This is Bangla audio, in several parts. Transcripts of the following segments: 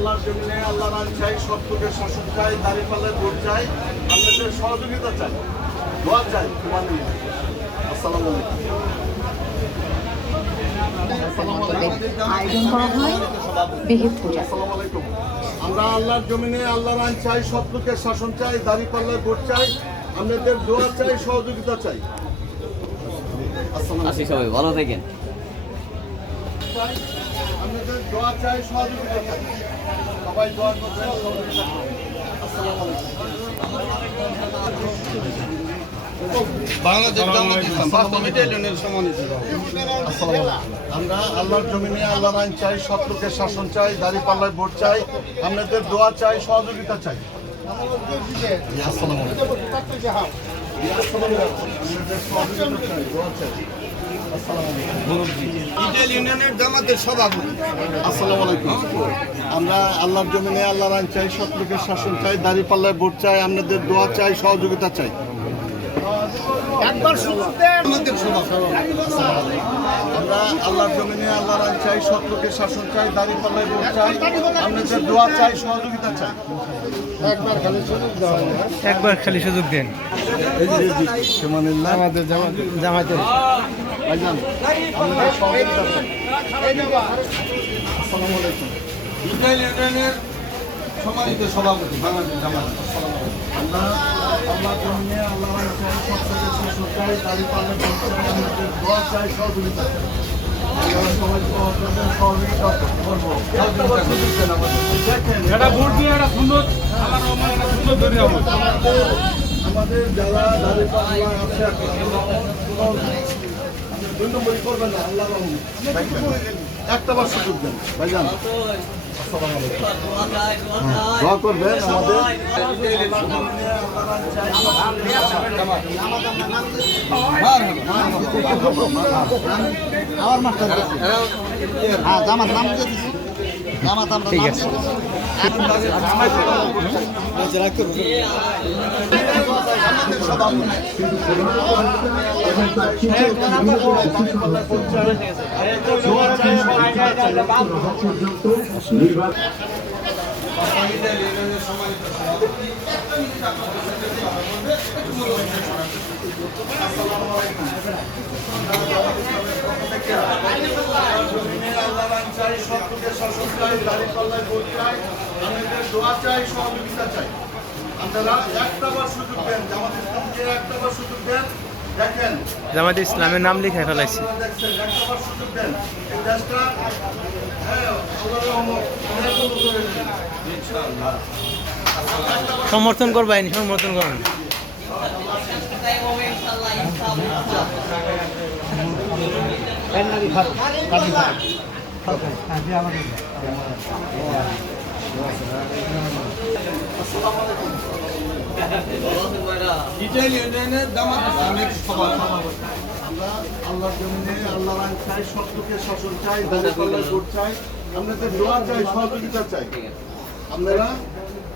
আল্লাহর জমিনে আল্লাহর আইন চাই সত্যকে শাসন চাই দাঁড়িয়ে পাল্লায় ভোট চাই আপনাদের সহযোগিতা চাই দোয়া চাই তোমার নিয়ে আসসালামু আলাইকুম। আয়োজন করা হয় বিহিত পূজা। আসসালামু আলাইকুম। আমরা আল্লাহর জমিনে আল্লাহর আইন চাই সত্যকে শাসন চাই দাঁড়িয়ে পাল্লায় ভোট চাই আপনাদের দোয়া চাই সহযোগিতা চাই। আসসালামু আসি সবাই ভালো থাকেন। আপনাদের দোয়া চাই সহযোগিতা চাই। সবাই দোয়া সহযোগিতা আমরা আল্লাহর জমিনে আল্লাহর আইন চাই সত্যকে শাসন চাই দাঁড়িয়ে পাল্লায় ভোট চাই আপনাদের দোয়া চাই সহযোগিতা চাই। আসসালামু আলাইকুম। ইউনিয়নের জামাতের সভাপতি। আসসালামু আলাইকুম। আমরা আল্লাহর জমিনে আল্লাহর আইন চাই সত্যকে শাসন চাই দাঁড়িয়ে পাল্লায় ভোট চাই আপনাদের দোয়া চাই সহযোগিতা চাই। একবার আমাদের আমরা আল্লাহর জমিনে আল্লাহর আইন চাই সত্যকে শাসন চাই দাঁড়িয়ে পাল্লায় ভোট চাই আপনাদের দোয়া চাই সহযোগিতা চাই। একবার খালি সুযোগ দেন। সমানিল্লাহ আমাদের জামাতে ভাইজান আপনাদের ইডেল ইউনিয়নের সম্মানিত সভাপতি বাংলাদেশ জামাত। শাসন চাই দাঁড়িয়ে পাল্লায় ভোট চাই আপনাদের দোয়া চাই সহযোগিতা আমরা সবাই আপনাদের সহযোগিতা করব ভোট দিয়ে একটা সুন্দর আমার আমার একটা সুন্দর ধরে আমাদের আমাদের যারা দাঁড়িয়ে আছে দুই নম্বরই করবেন না আল্লাহ একটা বার সুযোগ দেন ভাইজান। হ্যাঁ, দোয়া করবেন আমাদের। আমার মাস্টার হ্যাঁ জামাত নাম দিয়ে জামাত আমরা ঠিক আছে আমাদের দোয়া চাই সহযোগিতা চাই। আপনারা একটা বার সুযোগ দেন জামাত ইসলামকে একটা সুযোগ দেন। দেখেন জামাতে ইসলামের নাম লিখে ফেলাইছি। দেখছেন একটা সুযোগ দেন। এই দেশটা হ্যাঁ হয়ে সমর্থন করবেন সমর্থন করবেন ইডেল ইউনিয়নের জামাত ইসলামের সভাপতি আমরা আল্লাহর জমিনে আল্লাহর আইন চাই সত্যকে শাসন চাই পাল্লায় ভোট চাই আপনাদের দোয়া চাই সহযোগিতা চাই আপনারা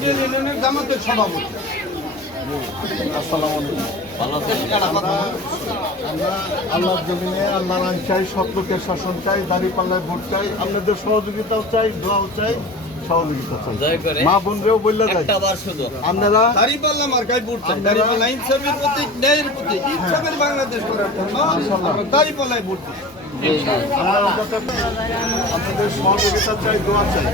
ইডেল ইউনিয়নের জামাতের সভাপতি আল্লাহর জমিনে আল্লাহর আইন চাই সত্যকে শাসন চাই দাঁড়িয়ে পাল্লায় ভোট চাই আপনাদের সহযোগিতাও চাই দোয়াও চাই সহযোগিতা চাই মা বোনরেও বললে যাই আপনারা দাঁড়িপাল্লা মার্কায় ভোট চাই। দাঁড়িপাল্লা প্রতীক ন্যায়ের প্রতীক ইনসাফের বাংলাদেশ করার জন্য দাঁড়িপাল্লায় ভোট আপনাদের সহযোগিতা চাই, দোয়া চাই।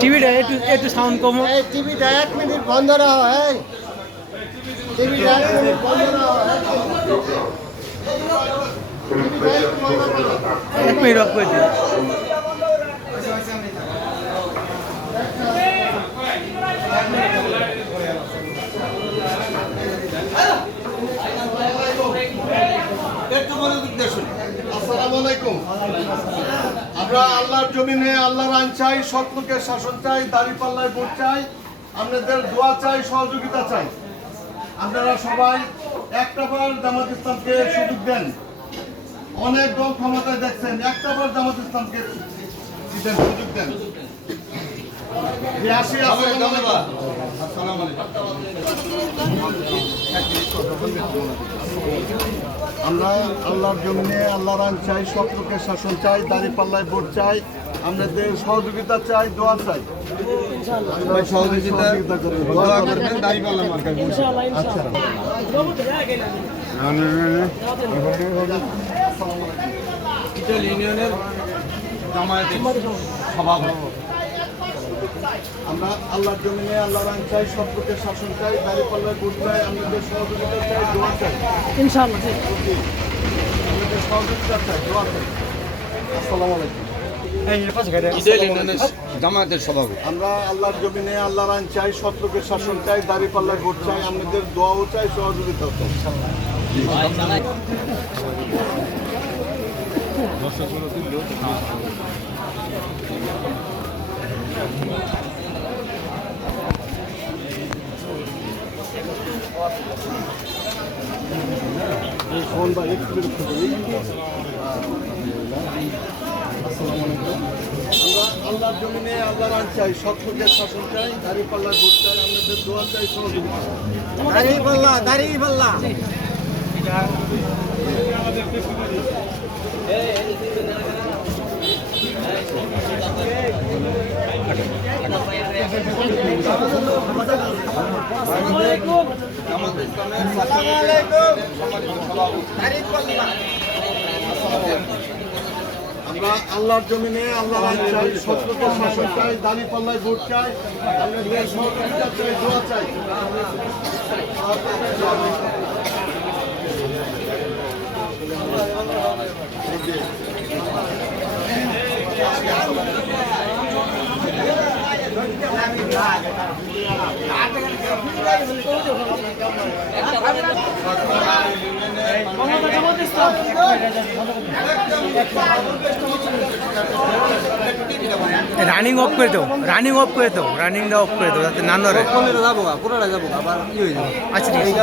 টিভিটা একটু একটু সাউন্ড কম। এই টিভিটা এক মিনিট বন্ধ রাখো এই। টিভিটা এক মিনিট বন্ধ রাখো এক মিনিট অফ করে দিন আমরা আল্লাহর জমিনে আল্লাহর আইন চাই সৎ শাসন চাই, দাড়ি পাল্লায় ভোট চাই, আপনাদের দোয়া চাই, সহযোগিতা চাই। আপনারা সবাই একটা বার জামাত ইসলামকে সুযোগ দেন। অনেক দল ক্ষমতায় দেখছেন, একটা বার জামাত ইসলামকে সুযোগ দেন। আমরা আল্লাহর জমিনে আল্লাহর আইন চাই সব লোকের শাসন চাই দাড়ি পাল্লায় ভোট চাই আপনাদের সহযোগিতা চাই দোয়া চাই। সহযোগিতা ইউনিয়নের জামায়াতের সভাপতি। আমরা আল্লাহর জমিনে আল্লাহর আইন চাই সব লোকের শাসন চাই দাড়ি পাল্লায় ভোট চাই আমাদের সহযোগিতা চাই দোয়া চাই। ইনশাআল্লাহ আপনাদের সহযোগিতা চাই দোয়া চাই। আসসালামু আলাইকুম। ইটাল জামায়াতের সভাপতি। আমরা আল্লাহর জমিনে আল্লাহর আইন চাই সৎ শাসন চাই দাড়ি পাল্লায় ভোট চাই আপনাদের দোয়াও চাই সহযোগিতাও চাই। বা একটু বিরক্ত করি আমরা আল্লাহর জমিনে আল্লাহর আইন চাই লোকের শাসন চাই দাড়ি পাল্লায় ভোট চাই আপনাদের দোয়া চাই সহযোগিতা দাঁড়িয়ে পাল্লা দাঁড়িয়ে পাল্লা। সভাপতি আমরা আল্লাহর জমিনে আল্লাহর আইন শাসন চাই দালি পাল্লায় ভোট চাই আমরা দোয়া চাই। রানিং অফ করে দাও রানিং অফ করে দাও রানিংটা অফ করে দাও যাতে না নড়ে। যাব পুরোটা যাব আবার কি হয়ে যাবে। আচ্ছা ঠিক আছে।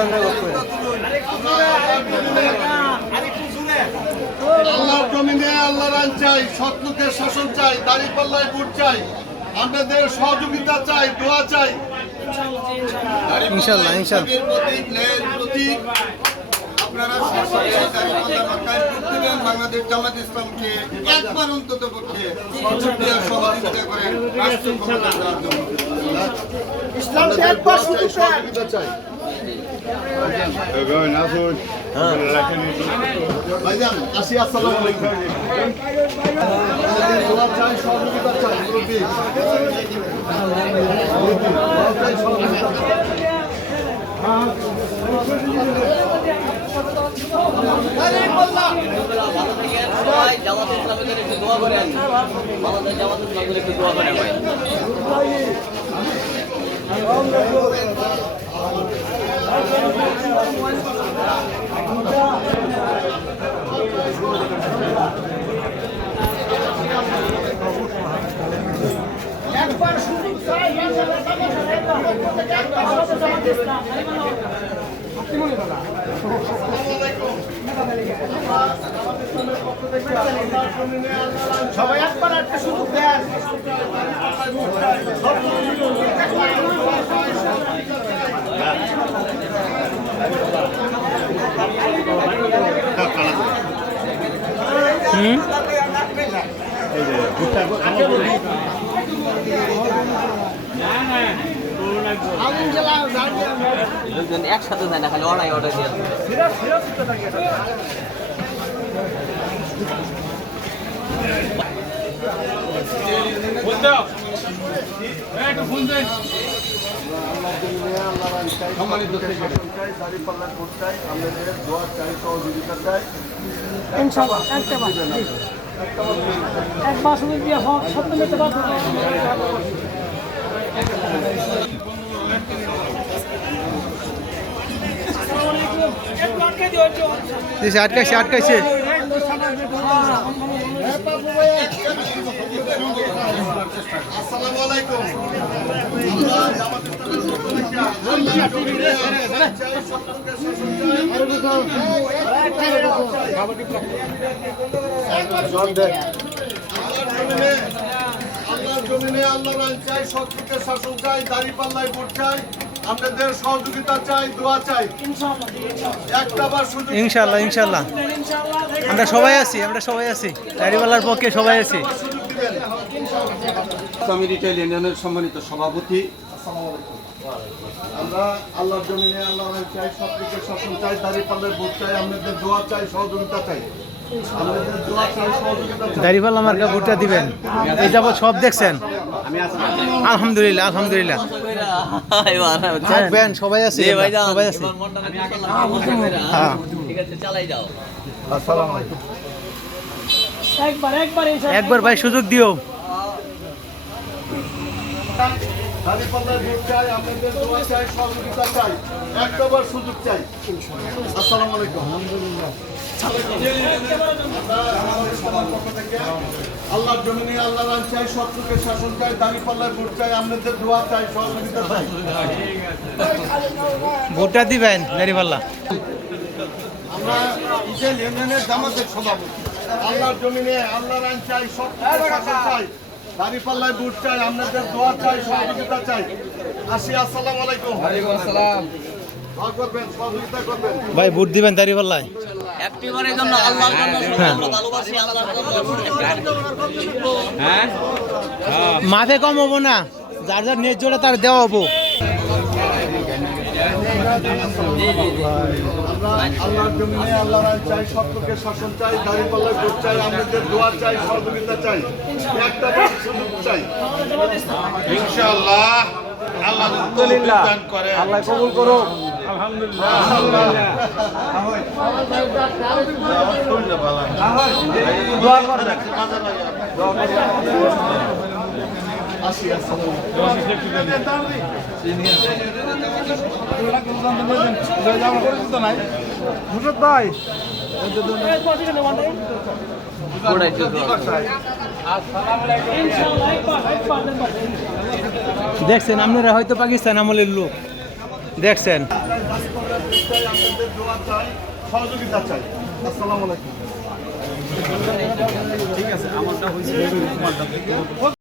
আল্লাহর জমিনে আল্লাহর আইন চাই সৎ শাসন চাই দাড়ি পাল্লায় ভোট চাই। আপনাদের সহযোগিতা চাই দোয়া চাই। ইনশাল্লাহ, ইনশাল্লাহ। আপনারা বাংলাদেশ জামাত ইসলামকে একবার অন্তত পক্ষে সহযোগিতা করেন রাষ্ট্র ক্ষমতা দেওয়ার জন্য। আপনাদের দোয়া চাই সহযোগিতা আসসালামু আলাইকুম আপনাদের দোয়া চাই সহযোগিতা চাই মুরব্বি। মুরব্বি, দোয়া চাই সহযোগিতা চাই। সবাই জামাত ইসলামের একটু দোয়া করেন আমাদের জামাত ইসলামের একটু দোয়া করেন ভাই। সবাই একবার একটা সুযোগ দেন হুম? একসাথে যায় না খালি অর্ডার অর্ডার দিয়ে। আপনাদের দোয়া চাই সহযোগিতা চাই দিয়ে হক সত্য নিতে পারব আটকাইছে আটকাইছে। আল্লাহর জমিনে আল্লাহর আইন চাই সত্যকে শাসন চাই দাড়ি পাল্লায় ভোট চাই আপনাদের সহযোগিতা চাই দোয়া চাই। একটা বার সুযোগ ইনশাল্লাহ ইনশাল্লাহ আমরা সবাই আছি আমরা সবাই আছি। দাড়িওয়ালার পক্ষে সবাই আছি। ইসলামী রিটেল ইউনিয়নের সম্মানিত সভাপতি। আমরা আল্লাহর জমিনে আল্লাহর আইন চাই শত্রুকে শাসন চাই দাড়ি পাল্লায় ভোট চাই আপনাদের দোয়া চাই সহযোগিতা চাই। দাড়িওয়ালা মার্কা ভোটটা দিবেন। এই যাবত সব দেখছেন? আলহামদুলিল্লাহ আলহামদুলিল্লাহ। থাকবেন সবাই আছি আমরা, সবাই আছি। হ্যাঁ। ঠিক আছে চালাই যাও। আসসালামু আলাইকুম। একবার একবার একবার ভাই সুযোগ দিও। পাল্লায় ভোট চাই আপনাদের দোয়া চাই সহযোগিতা চাই। সুযোগ চাই। আসসালামু আলাইকুম। আল্লাহর জমিনে আল্লাহর আইন চাই শত্রুকে শাসন চাই দাড়ি পাল্লায় ভোট চাই আপনাদের দোয়া চাই সহযোগিতা চাই। ভোটটা দিবেন দাড়িওয়ালা আমরা ইসেল ইউনিয়নের জামাতের সভাপতি। আল্লাহর জমিনে আল্লাহর আইন চাই শত্রুকে শাসন চাই। চাই আপনাদের দোয়া চাই সহযোগিতা চাই। আসি আসসালামু আলাইকুম। আসসালাম। দোয়া করবেন সহযোগিতা করবেন। ভাই ভোট দিবেন আমরা ভালোবাসি আল্লাহর জন্য। মাঠে কম হব না যার যার নেট জোড়া তার দেওয়া হব। আমরা আল্লাহর জমিনে আল্লাহর আইন চাই শত্রুকে শাসন চাই দাড়ি পাল্লায় ভোট চাই আপনাদের দোয়া চাই সহযোগিতা চাই। একটা সুযোগ চাই। ইনশাআল্লাহ আল্লাহ দান করে। আল্লাহ দেখছেন আপনারা হয়তো পাকিস্তান আমলের লোক। দেখছেন। চাই সহযোগিতা চাই। আসসালামু আলাইকুম।